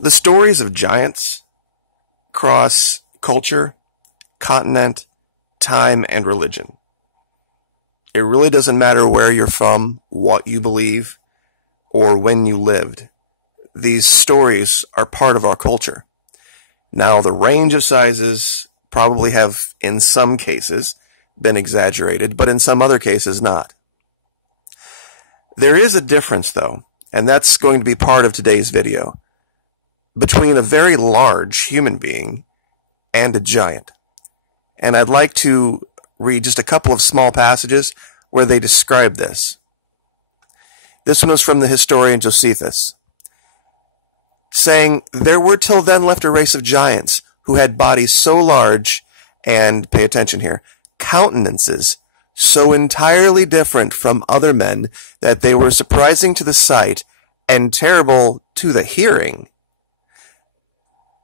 The stories of giants cross culture, continent, time, and religion. It really doesn't matter where you're from, what you believe, or when you lived. These stories are part of our culture. Now, the range of sizes probably have, in some cases, been exaggerated, but in some other cases not. There is a difference, though, and that's going to be part of today's video, between a very large human being and a giant. And I'd like to read just a couple of small passages where they describe this. This one was from the historian Josephus, saying, "There were till then left a race of giants who had bodies so large and," pay attention here, "countenances so entirely different from other men that they were surprising to the sight and terrible to the hearing."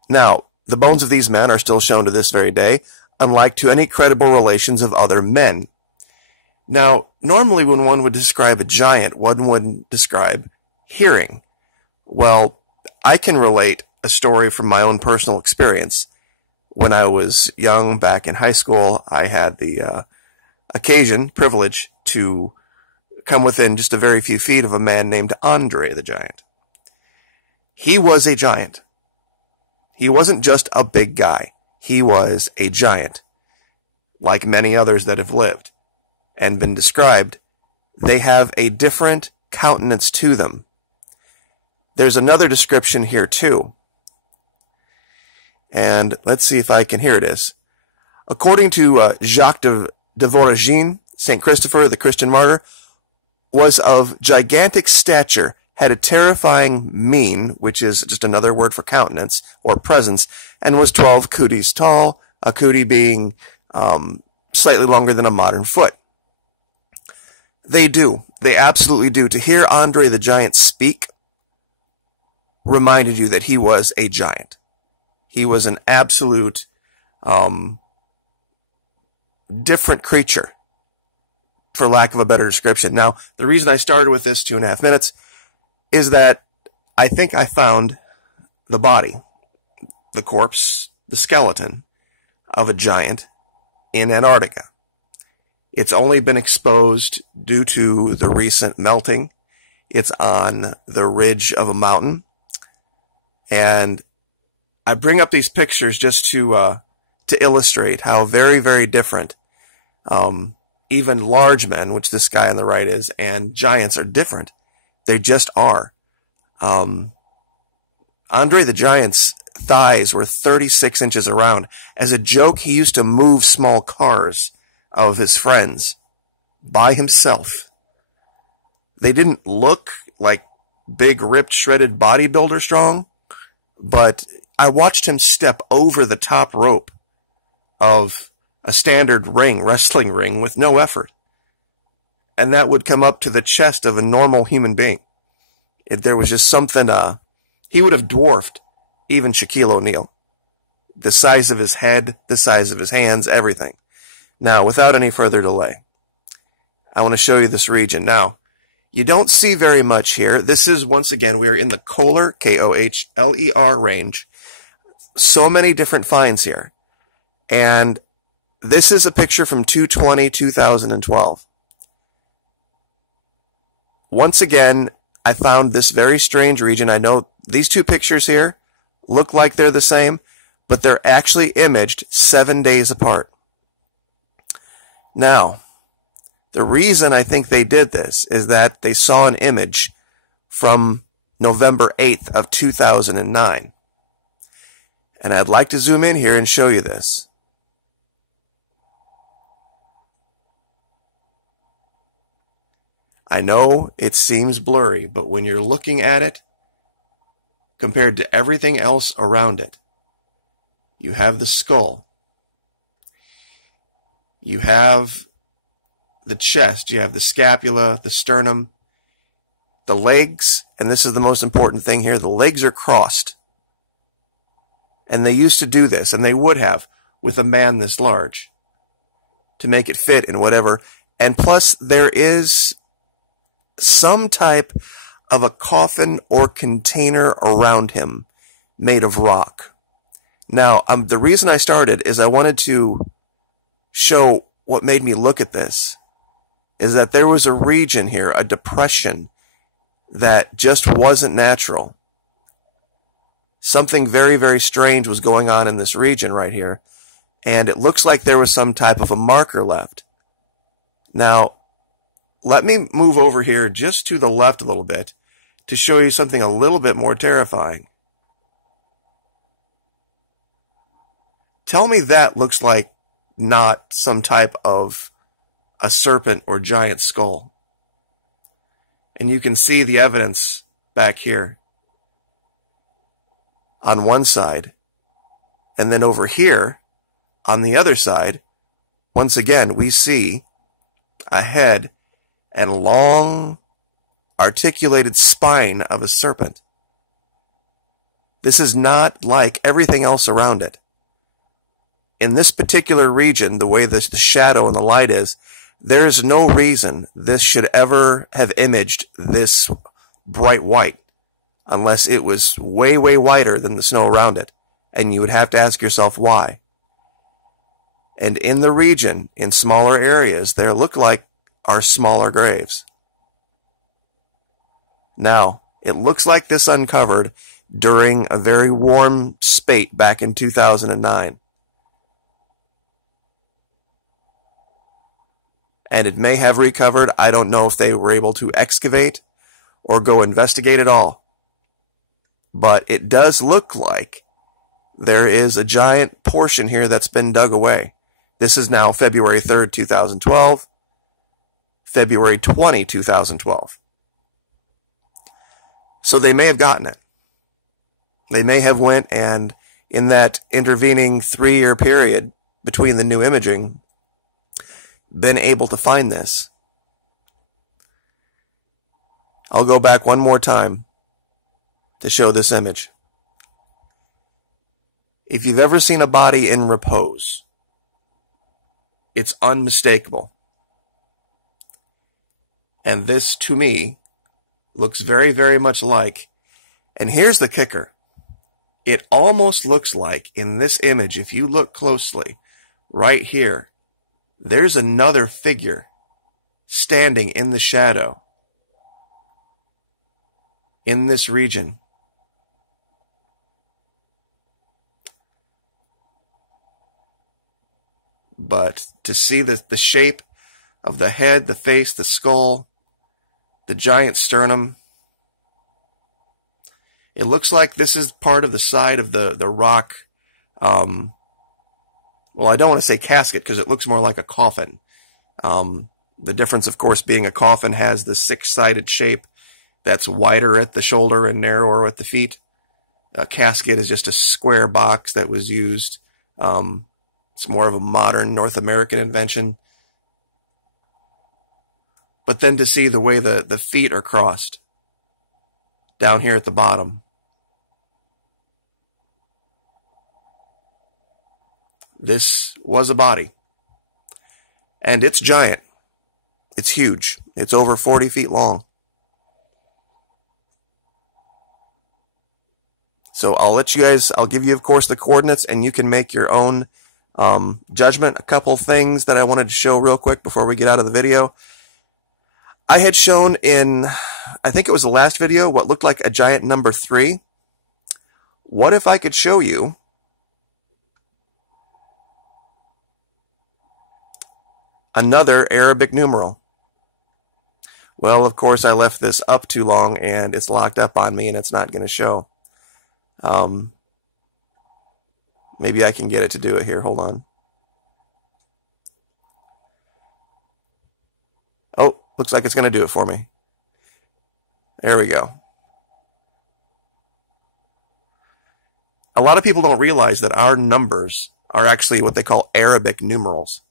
Now, the bones of these men are still shown to this very day, unlike to any credible relations of other men. Now, normally when one would describe a giant, one would describe hearing. Well, I can relate a story from my own personal experience. When I was young, back in high school, I had the privilege to come within just a very few feet of a man named Andre the Giant. He was a giant. He wasn't just a big guy. He was a giant. Like many others that have lived and been described, they have a different countenance to them. There's another description here too. And let's see if I can, here it is. According to Jacques de Voragine, St. Christopher, the Christian martyr, was of gigantic stature, had a terrifying mien, which is just another word for countenance or presence, and was 12 cooties tall, a cootie being slightly longer than a modern foot. They absolutely do. To hear Andre the Giant speak reminded you that he was a giant. He was an absolute different creature, for lack of a better description. Now, the reason I started with this 2.5 minutes is that I think I found the body, the corpse, the skeleton of a giant in Antarctica. It's only been exposed due to the recent melting. It's on the ridge of a mountain. And I bring up these pictures just to illustrate how very, very different even large men, which this guy on the right is, and giants are different. They just are. Andre the Giant's thighs were 36 inches around. As a joke, he used to move small cars of his friends by himself. They didn't look like big, ripped, shredded bodybuilder strong, but I watched him step over the top rope of a standard ring, wrestling ring, with no effort. And that would come up to the chest of a normal human being. There was just something, he would have dwarfed even Shaquille O'Neal. The size of his head, the size of his hands, everything. Now, without any further delay, I want to show you this region. Now, you don't see very much here. This is, once again, we are in the Kohler, K-O-H-L-E-R range. So many different finds here. And this is a picture from 2/20/2012. Once again, I found this very strange region. I know these two pictures here look like they're the same, but they're actually imaged 7 days apart. Now, the reason I think they did this is that they saw an image from November 8th of 2009. And I'd like to zoom in here and show you this. I know it seems blurry, but when you're looking at it, compared to everything else around it, you have the skull, you have the chest, you have the scapula, the sternum, the legs, and this is the most important thing here, the legs are crossed. And they used to do this, and they would have, with a man this large, to make it fit in whatever. And plus, there is some type of a coffin or container around him made of rock. Now, the reason I started is I wanted to show what made me look at this is that there was a region here, a depression, that just wasn't natural. Something very, very strange was going on in this region right here, and it looks like there was some type of a marker left. Now, let me move over here just to the left a little bit to show you something a little bit more terrifying. Tell me that looks like not some type of a serpent or giant skull. And you can see the evidence back here on one side. And then over here on the other side, once again, we see a head and long articulated spine of a serpent. This is not like everything else around it. In this particular region, the way the shadow and the light is, there is no reason this should ever have imaged this bright white unless it was way, way whiter than the snow around it. And you would have to ask yourself why. And in the region, in smaller areas, there look like are smaller graves. Now, it looks like this uncovered during a very warm spate back in 2009. And it may have recovered. I don't know if they were able to excavate or go investigate at all. But it does look like there is a giant portion here that's been dug away. This is now February 3rd, 2012. February 20, 2012. So they may have gotten it. They may have went and in that intervening 3-year period between the new imaging, been able to find this. I'll go back one more time to show this image. If you've ever seen a body in repose, it's unmistakable. And this, to me, looks very, very much like, and here's the kicker, it almost looks like in this image, if you look closely, right here, there's another figure standing in the shadow in this region. But to see the shape of the head, the face, the skull, the giant sternum, it looks like this is part of the side of the rock. Well, I don't want to say casket because it looks more like a coffin. The difference, of course, being a coffin has the 6-sided shape that's wider at the shoulder and narrower at the feet. A casket is just a square box that was used. It's more of a modern North American invention. But then to see the way the feet are crossed down here at the bottom. This was a body. And it's giant. It's huge. It's over 40 feet long. So I'll give you, of course, the coordinates, and you can make your own judgment. A couple things that I wanted to show real quick before we get out of the video. I had shown in, I think it was the last video, what looked like a giant number 3. What if I could show you another Arabic numeral? Well, of course, I left this up too long, and it's locked up on me, and it's not going to show. Maybe I can get it to do it here. Hold on. Oh, looks like it's going to do it for me. There we go. A lot of people don't realize that our numbers are actually what they call Arabic numerals.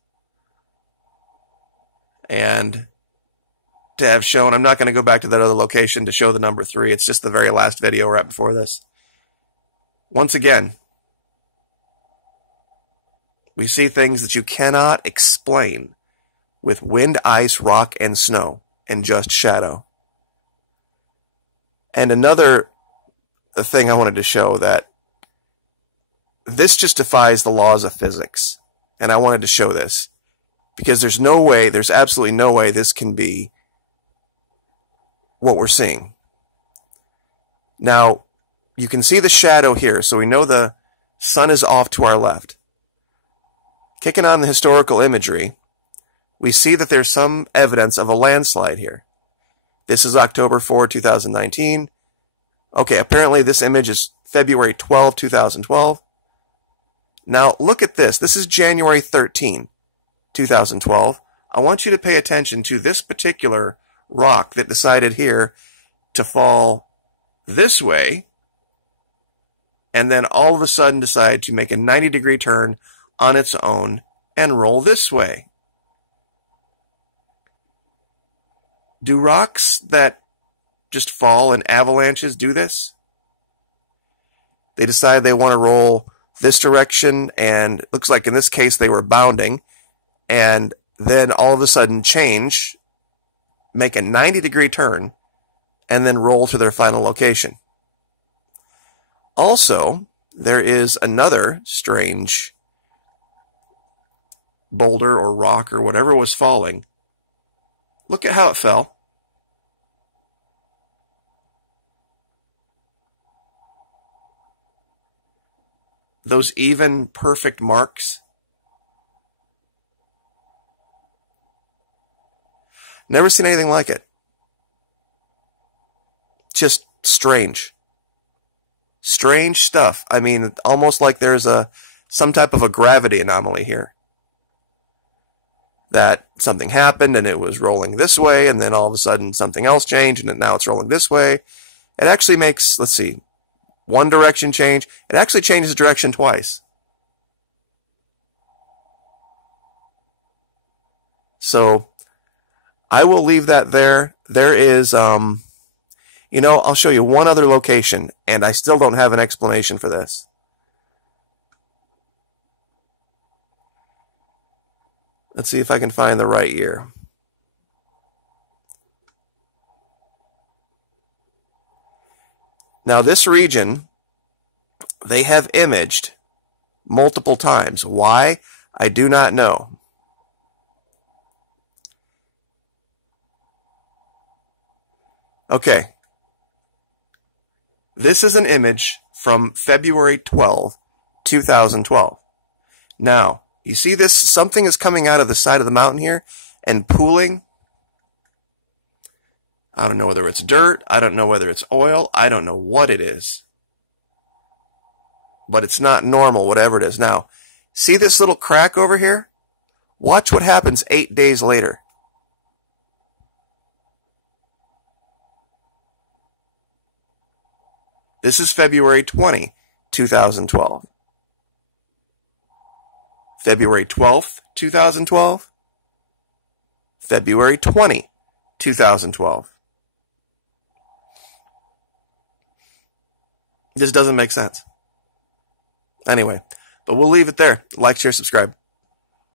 And to have shown, I'm not going to go back to that other location to show the number 3. It's just the very last video right before this. Once again, we see things that you cannot explain with wind, ice, rock, and snow, and just shadow. And another thing I wanted to show that this just defies the laws of physics. And I wanted to show this because there's no way, there's absolutely no way this can be what we're seeing. Now, you can see the shadow here, so we know the sun is off to our left. Kicking on the historical imagery, we see that there's some evidence of a landslide here. This is October 4, 2019. Okay, apparently this image is February 12, 2012. Now, look at this. This is January 13, 2012. I want you to pay attention to this particular rock that decided here to fall this way, and then all of a sudden decide to make a 90-degree turn on its own and roll this way. Do rocks that just fall in avalanches do this? They decide they want to roll this direction, and it looks like in this case they were bounding, and then all of a sudden change, make a 90-degree turn, and then roll to their final location. Also, there is another strange boulder or rock or whatever was falling. Look at how it fell. Those even, perfect marks. Never seen anything like it. Just strange. Strange stuff. I mean, almost like there's some type of a gravity anomaly here. That something happened and it was rolling this way, and then all of a sudden something else changed and now it's rolling this way. It actually makes, let's see, one direction change. It actually changes direction twice. So I will leave that there. There is, you know, I'll show you one other location, and I still don't have an explanation for this. Let's see if I can find the right year. Now, this region, they have imaged multiple times. Why? I do not know. Okay. This is an image from February 12, 2012. Now, you see this? Something is coming out of the side of the mountain here and pooling. I don't know whether it's dirt. I don't know whether it's oil. I don't know what it is. But it's not normal, whatever it is. Now, see this little crack over here? Watch what happens 8 days later. This is February 20, 2012. February 12th, 2012. February 20, 2012. This doesn't make sense. Anyway, but we'll leave it there. Like, share, subscribe.